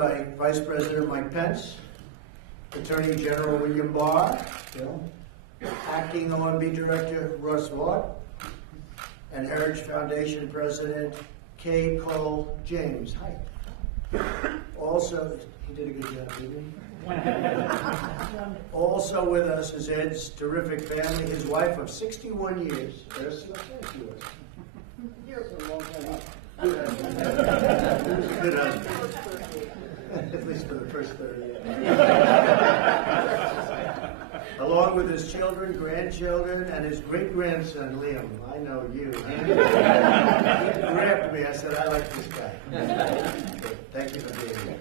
By Vice President Mike Pence, Attorney General William Barr, Acting OMB Director Russ Vaught, and Heritage Foundation President K. Cole James. Hi. Also, he did a good job, didn't he? Also with us is Ed's terrific family, his wife of 61 years. Ursula, thank you. You're a long time. Good husband. At least for the first 30 years. Along with his children, grandchildren, and his great-grandson, Liam. I know you. He grabbed me. I said, I like this guy. Thank you for being here.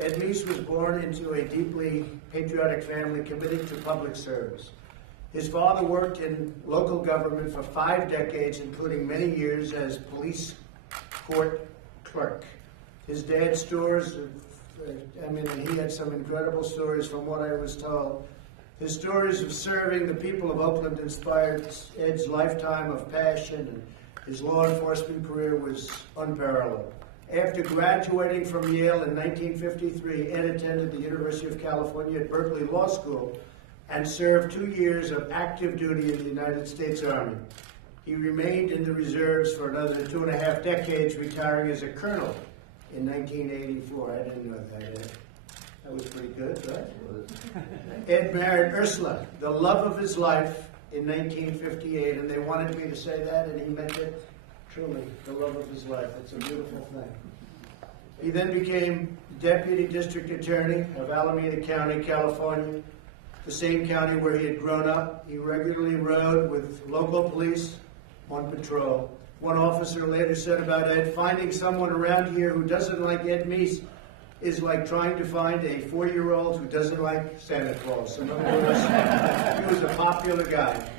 Ed Meese was born into a deeply patriotic family committed to public service. His father worked in local government for 5 decades, including many years as police court clerk. His dad's stories, he had some incredible stories from what I was told. His stories of serving the people of Oakland inspired Ed's lifetime of passion, and his law enforcement career was unparalleled. After graduating from Yale in 1953, Ed attended the University of California at Berkeley Law School and served 2 years of active duty in the United States Army. He remained in the reserves for another 2.5 decades, retiring as a colonel in 1984. I didn't know that yet. That was pretty good, right? Ed married Ursula, the love of his life, in 1958, and they wanted me to say that, and he meant it. Truly, the love of his life. It's a beautiful thing. He then became Deputy District Attorney of Alameda County, California, the same county where he had grown up. He regularly rode with local police on patrol. One officer later said about Ed, finding someone around here who doesn't like Ed Meese is like trying to find a 4-year-old who doesn't like Santa Claus. In other words, he was a popular guy.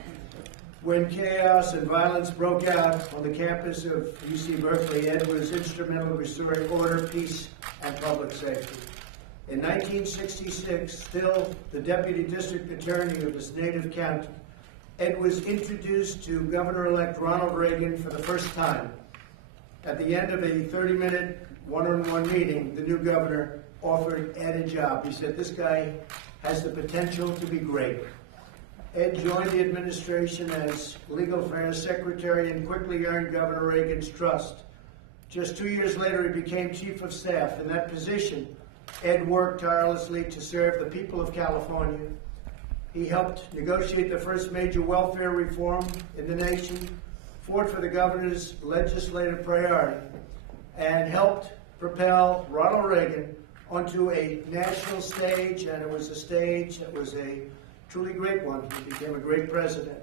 When chaos and violence broke out on the campus of UC Berkeley, Ed was instrumental in restoring order, peace, and public safety. In 1966, still the Deputy District Attorney of his native county, Ed was introduced to Governor-elect Ronald Reagan for the first time. At the end of a 30-minute one-on-one meeting, the new governor offered Ed a job. He said, this guy has the potential to be great. Ed joined the administration as Legal Affairs Secretary and quickly earned Governor Reagan's trust. Just 2 years later, he became Chief of Staff. In that position, Ed worked tirelessly to serve the people of California. He helped negotiate the first major welfare reform in the nation, fought for the governor's legislative priority, and helped propel Ronald Reagan onto a national stage, and it was a stage that was a truly great one. He became a great president.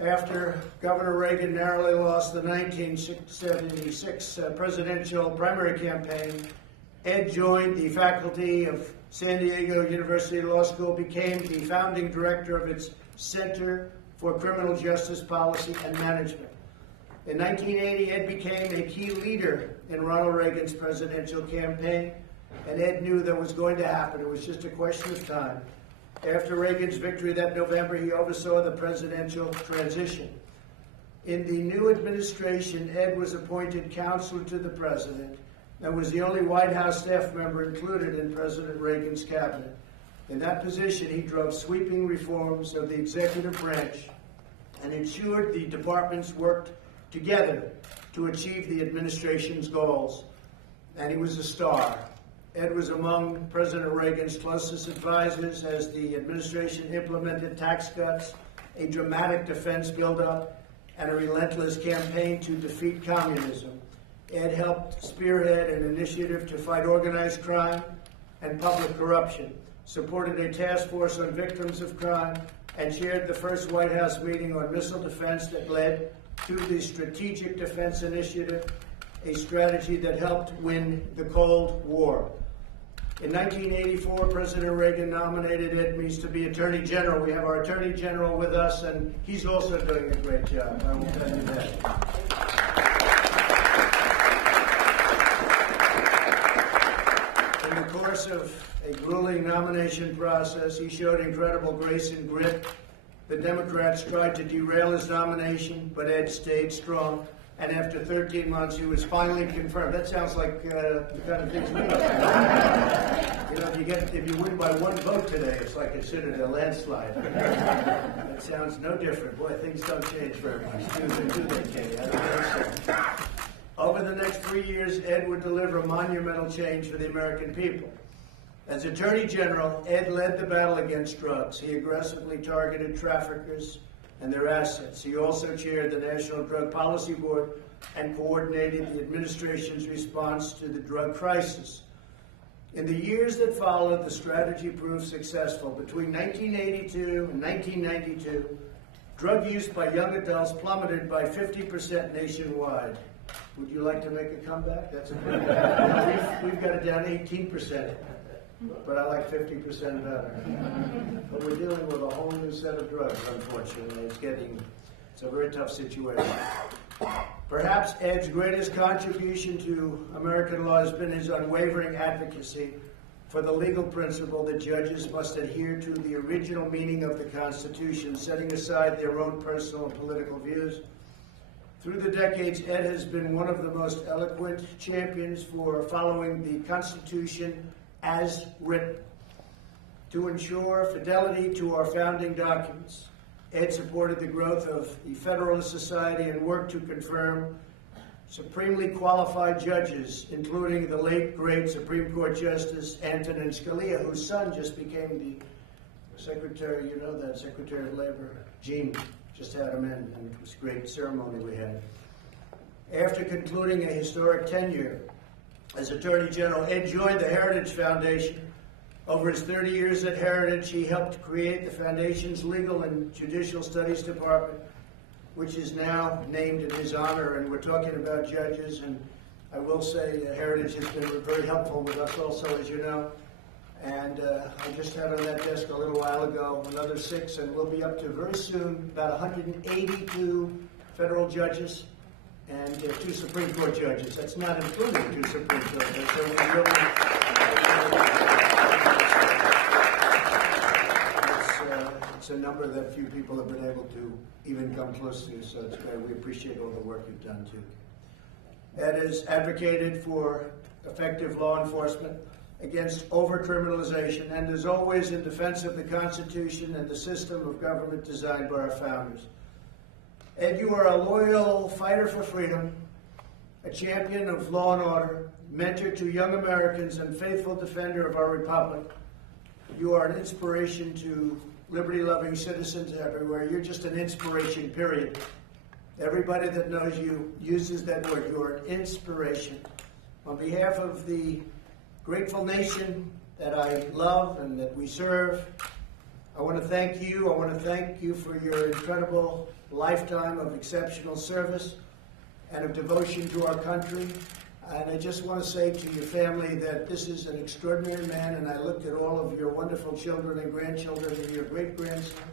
After Governor Reagan narrowly lost the 1976 presidential primary campaign, Ed joined the faculty of San Diego University Law School, became the founding director of its Center for Criminal Justice Policy and Management. In 1980, Ed became a key leader in Ronald Reagan's presidential campaign, and Ed knew that was going to happen. It was just a question of time. After Reagan's victory that November, he oversaw the presidential transition. In the new administration, Ed was appointed counselor to the president and was the only White House staff member included in President Reagan's cabinet. In that position, he drove sweeping reforms of the executive branch and ensured the departments worked together to achieve the administration's goals. And he was a star. Ed was among President Reagan's closest advisors as the administration implemented tax cuts, a dramatic defense buildup, and a relentless campaign to defeat communism. Ed helped spearhead an initiative to fight organized crime and public corruption, supported a task force on victims of crime, and chaired the first White House meeting on missile defense that led to the Strategic Defense Initiative, a strategy that helped win the Cold War. In 1984, President Reagan nominated Ed Meese to be Attorney General. We have our Attorney General with us, and he's also doing a great job. I will tell you that. In the course of a grueling nomination process, he showed incredible grace and grit. The Democrats tried to derail his nomination, but Ed stayed strong and after 13 months, he was finally confirmed. That sounds like the kind of things we do. You know, if you win by one vote today, it's like considered a landslide. That sounds no different. Boy, things don't change very much, do they, Katie? I don't think so. Over the next 3 years, Ed would deliver a monumental change for the American people. As Attorney General, Ed led the battle against drugs. He aggressively targeted traffickers and their assets. He also chaired the National Drug Policy Board and coordinated the administration's response to the drug crisis. In the years that followed, the strategy proved successful. Between 1982 and 1992, drug use by young adults plummeted by 50% nationwide. Would you like to make a comeback? That's a good one. We've got it down 18%. But I like 50% better. But we're dealing with a whole new set of drugs, unfortunately. It's a very tough situation. Perhaps Ed's greatest contribution to American law has been his unwavering advocacy for the legal principle that judges must adhere to the original meaning of the Constitution, setting aside their own personal and political views. Through the decades, Ed has been one of the most eloquent champions for following the Constitution as written, to ensure fidelity to our founding documents. Ed supported the growth of the Federalist Society and worked to confirm supremely qualified judges, including the late, great Supreme Court Justice Antonin Scalia, whose son just became the Secretary, you know that, Secretary of Labor. Gene just had him in, and it was a great ceremony we had. After concluding a historic tenure as Attorney General, Ed joined the Heritage Foundation. Over his 30 years at Heritage, he helped create the Foundation's Legal and Judicial Studies Department, which is now named in his honor. And we're talking about judges, and I will say Heritage has been very helpful with us also, as you know. And I just had on that desk a little while ago another 6, and we'll be up to very soon about 182 federal judges and 2 Supreme Court judges. That's not including 2 Supreme Court judges. So it's a number that few people have been able to even come close to, so it's great. We appreciate all the work you've done, too. Ed has advocated for effective law enforcement against over-criminalization and is always in defense of the Constitution and the system of government designed by our founders. Ed, you are a loyal fighter for freedom, a champion of law and order, mentor to young Americans, and faithful defender of our republic. You are an inspiration to liberty-loving citizens everywhere. You're just an inspiration, period. Everybody that knows you uses that word. You are an inspiration. On behalf of the grateful nation that I love and that we serve, I want to thank you. I want to thank you for your incredible lifetime of exceptional service and of devotion to our country. And I just want to say to your family that this is an extraordinary man, and I looked at all of your wonderful children and grandchildren and your great-grandson,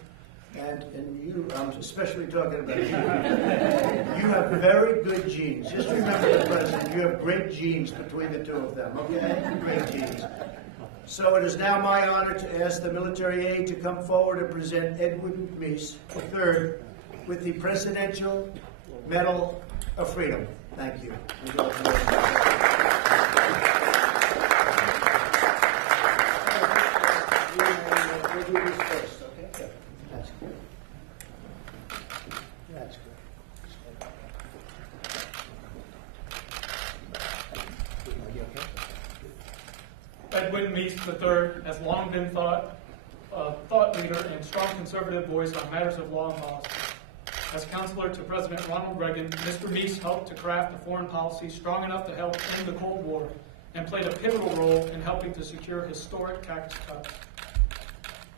and you, I'm especially talking about you. You have very good genes. Just remember, the President, you have great genes between the 2 of them, okay? Great genes. So it is now my honor to ask the military aide to come forward and present Edwin Meese III with the Presidential Medal of Freedom. Thank you. Edwin Meese III has long been a thought leader and strong conservative voice on matters of law and policy. As counselor to President Ronald Reagan, Mr. Meese helped to craft a foreign policy strong enough to help end the Cold War and played a pivotal role in helping to secure historic tax cuts.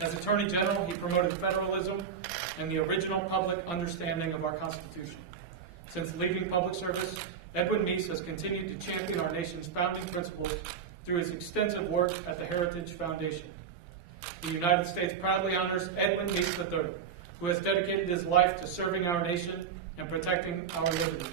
As Attorney General, he promoted federalism and the original public understanding of our Constitution. Since leaving public service, Edwin Meese has continued to champion our nation's founding principles through his extensive work at the Heritage Foundation. The United States proudly honors Edwin Meese III, who has dedicated his life to serving our nation and protecting our liberties.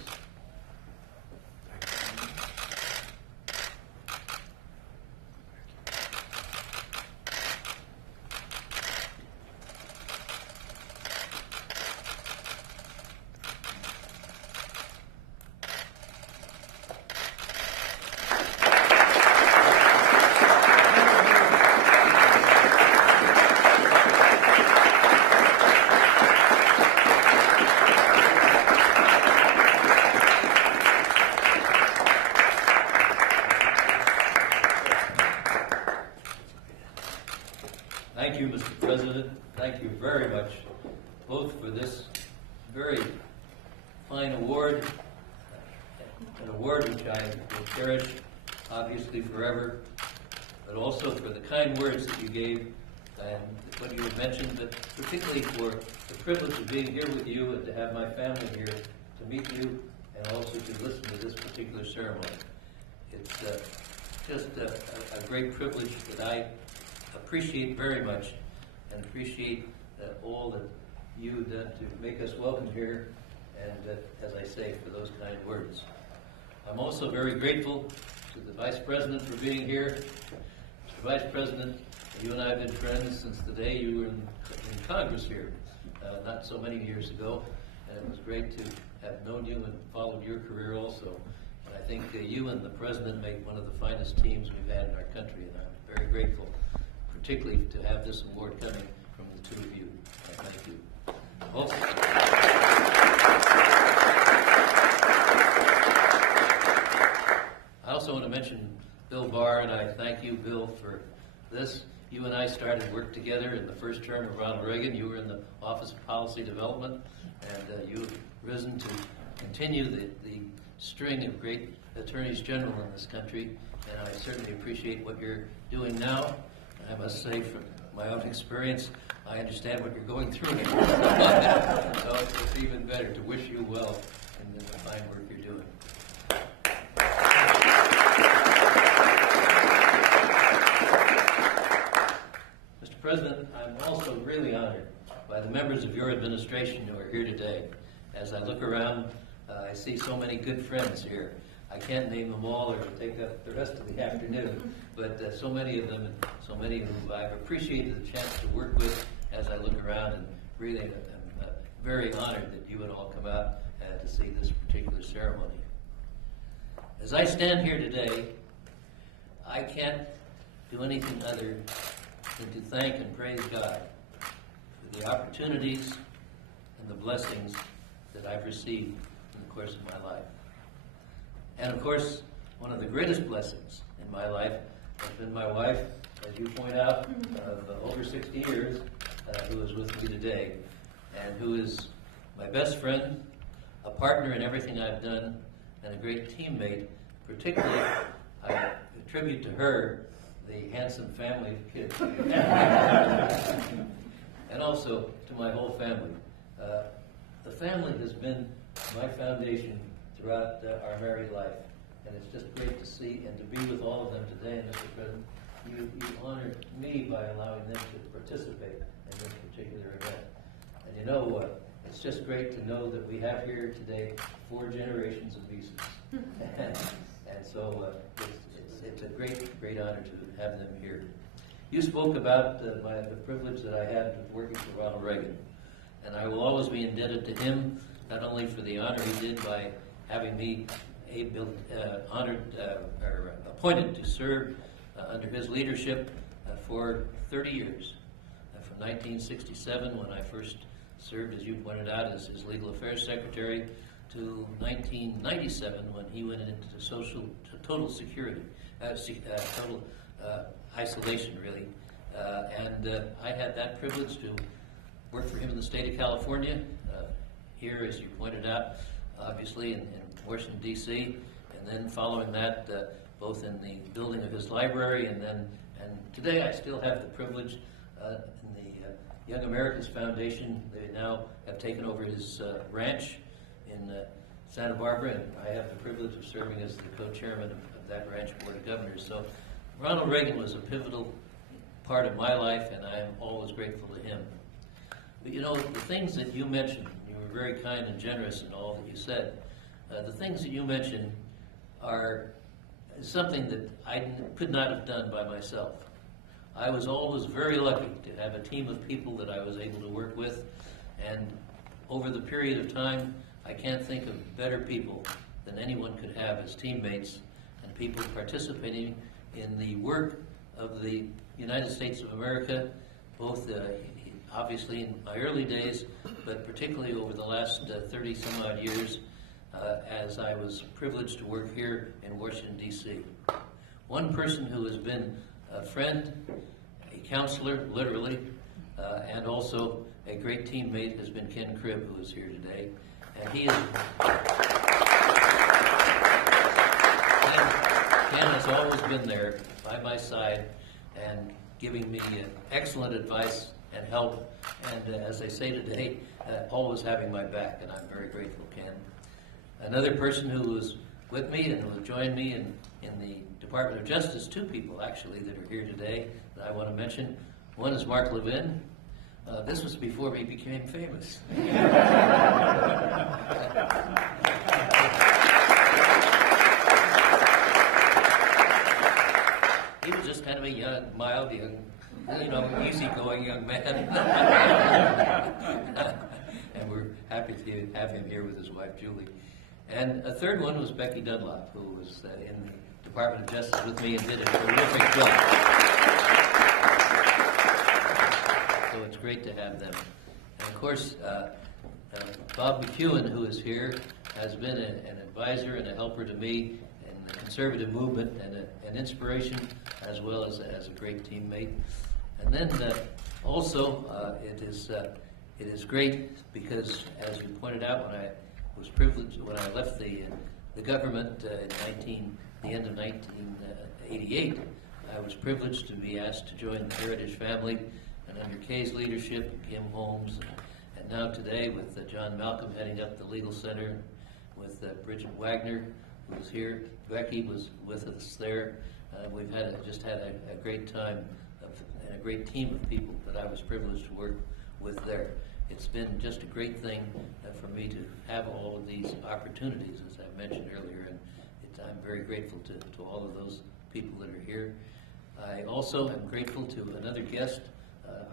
Thank you, Mr. President. Thank you very much, both for this very fine award, an award which I will cherish, obviously, forever, but also for the kind words that you gave and what you had mentioned, but particularly for the privilege of being here with you and to have my family here to meet you and also to listen to this particular ceremony. It's just a great privilege that I appreciate very much and appreciate all that you've done to make us welcome here and, as I say, for those kind words. I'm also very grateful to the Vice President for being here. Mr. Vice President, you and I have been friends since the day you were in Congress here, not so many years ago, and it was great to have known you and followed your career also. And I think you and the President make one of the finest teams we've had in our country, and I'm very grateful, particularly to have this award coming from the two of you. Thank you. Also, I also want to mention Bill Barr, and I thank you, Bill, for this. You and I started work together in the first term of Ronald Reagan. You were in the Office of Policy Development, and you have risen to continue the string of great attorneys general in this country, and I certainly appreciate what you're doing now. I must say, from my own experience, I understand what you're going through. So it's even better to wish you well in the fine work you're doing. Mr. President, I'm also really honored by the members of your administration who are here today. As I look around, I see so many good friends here. I can't name them all or take up the rest of the afternoon, but so many of them, and so many whom I've appreciated the chance to work with as I look around, and really am very honored that you would all come out to see this particular ceremony. As I stand here today, I can't do anything other than to thank and praise God for the opportunities and the blessings that I've received in the course of my life. And of course, one of the greatest blessings in my life has been my wife, as you point out, of over 60 years, who is with me today, and who is my best friend, a partner in everything I've done, and a great teammate. Particularly, I attribute to her the handsome family of kids. And also to my whole family. The family has been my foundation throughout our married life, and it's just great to see and to be with all of them today. And Mr. President, you honored me by allowing them to participate in this particular event. And you know, it's just great to know that we have here today 4 generations of Meeses. And so it's a great honor to have them here. You spoke about the privilege that I had of working for Ronald Reagan, and I will always be indebted to him, not only for the honor he did by having me appointed to serve under his leadership for 30 years, from 1967, when I first served, as you pointed out, as his legal affairs secretary, to 1997, when he went into total security, total isolation, really. And I had that privilege to work for him in the state of California, here, as you pointed out, obviously in Washington, D.C., and then following that, both in the building of his library, and today I still have the privilege in the Young Americans Foundation. They now have taken over his ranch in Santa Barbara, and I have the privilege of serving as the co-chairman of that ranch board of governors. So Ronald Reagan was a pivotal part of my life, and I am always grateful to him. But you know, the things that you mentioned, you were very kind and generous in all that you said. The things that you mentioned are something that I could not have done by myself. I was always very lucky to have a team of people that I was able to work with, and over the period of time, I can't think of better people than anyone could have as teammates and people participating in the work of the United States of America, both obviously in my early days, but particularly over the last 30 some odd years as I was privileged to work here in Washington, D.C. One person who has been a friend, counselor, literally, and also a great teammate has been Ken Cribb, who is here today. And Ken has always been there by my side and giving me excellent advice and help, and as they say today, always having my back, and I'm very grateful, Ken. Another person who was with me and who will join me in the Department of Justice, two people actually that are here today that I want to mention. One is Mark Levin. This was before he became famous. He was just kind of a young, mild, easygoing young man. And we're happy to have him here with his wife, Julie. And a third one was Becky Dunlop, who was in the Department of Justice with me and did a terrific job. So it's great to have them. And of course, Bob McEwen, who is here, has been an advisor and a helper to me in the conservative movement and an inspiration, as well as a great teammate. And then also, it is great because, as you pointed out, when I was privileged, when I left the government in the end of 1988, I was privileged to be asked to join the Heritage family, and under Kay's leadership, Kim Holmes, and now today with John Malcolm heading up the Legal Center, with Bridget Wagner, who was here. Becky was with us there. We've just had a great time and a great team of people that I was privileged to work with there. It's been just a great thing for me to have all of these opportunities, as I mentioned earlier, and I'm very grateful to all of those people that are here. I also am grateful to another guest,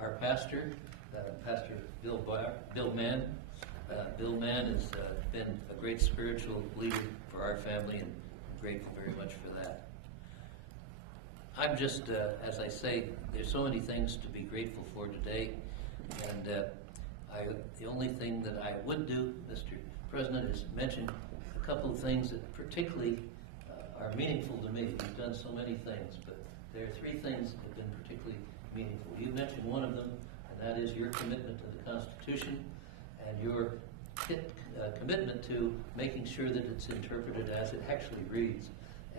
our pastor, Pastor Bill Mann. Bill Mann has been a great spiritual leader for our family, and I'm grateful very much for that. I'm just, as I say, there's so many things to be grateful for today, and the only thing that I would do, Mr. President, is mention a couple of things that particularly are meaningful to me. We've done so many things, but there are three things that have been particularly meaningful. You mentioned one of them, and that is your commitment to the Constitution and your commitment to making sure that it's interpreted as it actually reads.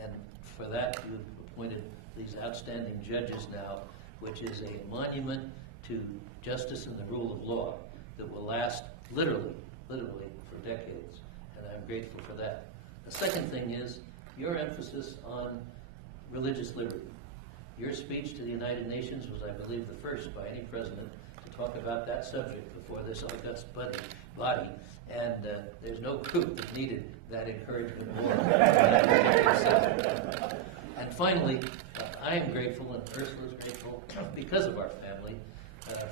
And for that, you've appointed these outstanding judges now, which is a monument to justice and the rule of law that will last literally for decades, and I'm grateful for that. The second thing is your emphasis on religious liberty. Your speech to the United Nations was, I believe, the first by any president to talk about that subject before this august body, and there's no group that needed that encouragement more. And finally, I am grateful, and Ursula is grateful, because of our family,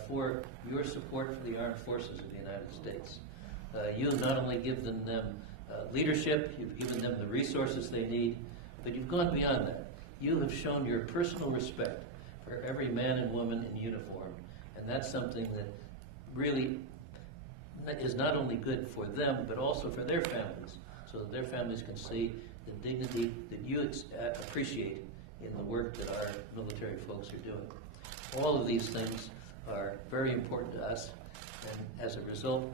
for your support for the armed forces of the United States. You have not only given them leadership, you've given them the resources they need, but you've gone beyond that. You have shown your personal respect for every man and woman in uniform, and that's something that really is not only good for them, but also for their families, so that their families can see the dignity that you appreciate in the work that our military folks are doing. All of these things are very important to us, and as a result,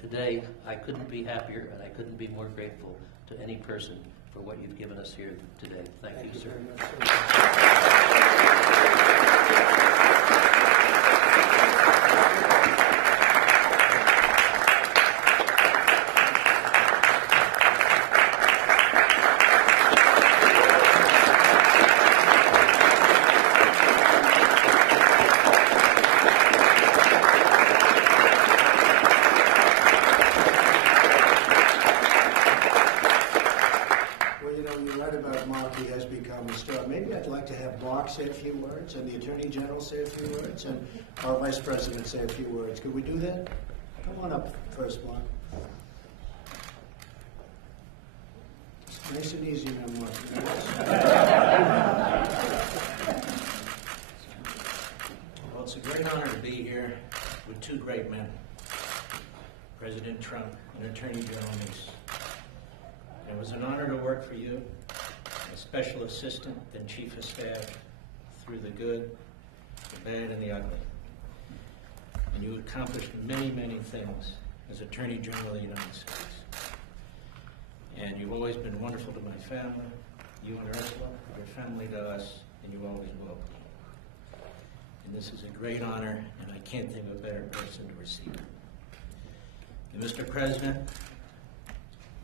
today I couldn't be happier and I couldn't be more grateful to any person for what you've given us here today. Thank you, sir. Very much, sir. Say a few words, and the Attorney General say a few words, and our Vice President say a few words. Could we do that? Come on up first, Mark. It's nice and easy, now, Mark. Well, it's a great honor to be here with two great men, President Trump and Attorney General Meese. It was an honor to work for you, as Special Assistant and Chief of Staff, through the good, the bad and the ugly. And you accomplished many, many things as Attorney General of the United States. And you've always been wonderful to my family, you and Ursula, your family to us, and you always will. And this is a great honor, and I can't think of a better person to receive it. And Mr. President,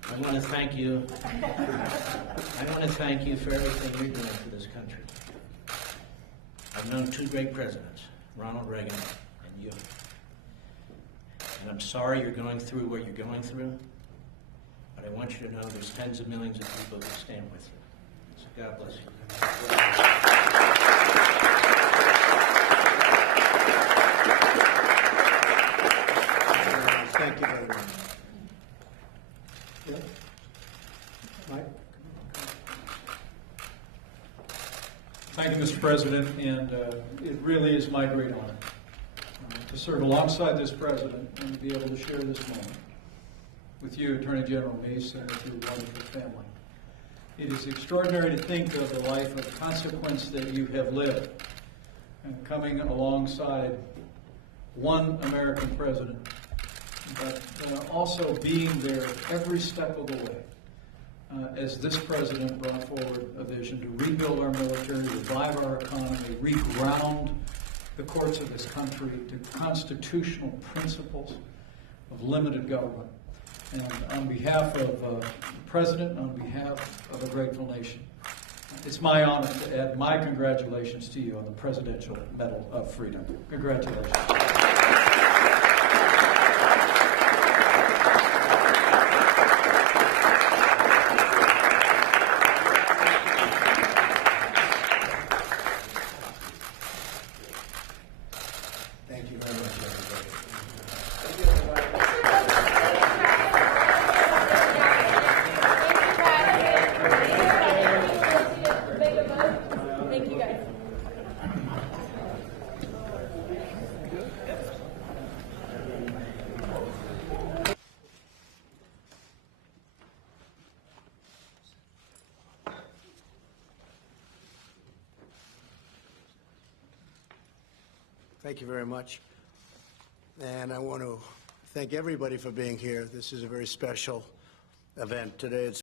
I want to thank you. I want to thank you for everything you're doing for this country. I've known two great presidents, Ronald Reagan and you. And I'm sorry you're going through what you're going through, but I want you to know there's tens of millions of people who stand with you. So God bless you. Thank you very much. Yeah. Mike? Thank you, Mr. President, and it really is my great honor to serve alongside this president and to be able to share this moment with you, Attorney General Meese, and with your wonderful family. It is extraordinary to think of the life of consequence that you have lived, and coming alongside one American president, but also being there every step of the way as this president brought forward a vision to rebuild our military, revive our economy, reground the courts of this country to constitutional principles of limited government. And on behalf of the president, on behalf of a grateful nation, it's my honor to add my congratulations to you on the Presidential Medal of Freedom. Congratulations. Thank you very much, everybody. Thank you, guys. Thank you very much. And I want to thank everybody for being here. This is a very special event today. It's